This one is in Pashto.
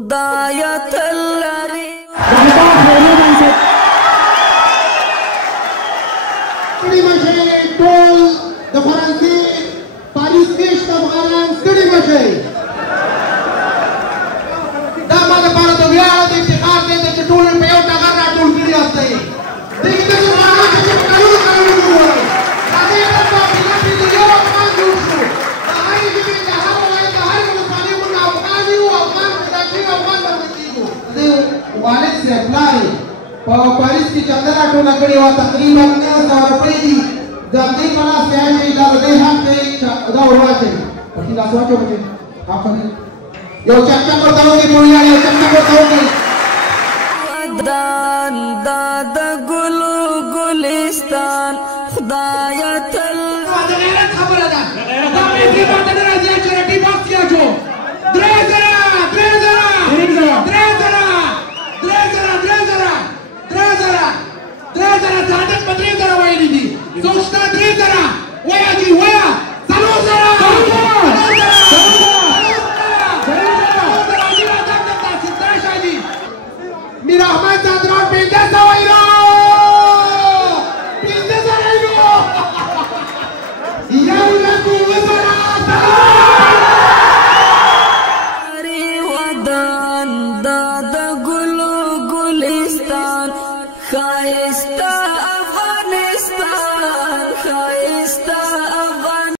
خدایا تلری ستړي مشئ ټول د فرانسې پاریس میشت افغانان ستړي مشئ. دا ما دپاره د ویاړ د افتخار دی چې ټول په یو ټغر راټول کړي یاستئ. دې کې داسې ځوانان دي چې په کلونو کلونو وګورئ. راځئ دلته ملت د یو افغان جوړ شو. د هرې ژبې د هر ولایت د هرې ولسوالۍ موږ افغان یو، افغان پیدا کېږو، افغان بلل کېږو. د والد صاحب پلار یې په پاریس کې چنده راټوله کړې وه، تقریبا 900 روپۍ دي. د همدې په لاس کې اچوئ، دا د دې حق دی چې دا ور واچوئ. پکې لاس واچوه بچې، آفرین. یو چکچک ورته وکړئ په ویاړ، یو چکچک ورته وکړئ. ودان دا د ګلو ګلستان خدایا تل دا غیرت خبره ده. دا پیسې ماته نه راځي چې رټي باکس کې اچو. 3000 صادق په 3000 ویلي دي. څوک شته 3000 وایه جي وایه 4000 میر احمد زادران 1500 وایو 1500 وایو یو لک وزره ودان دا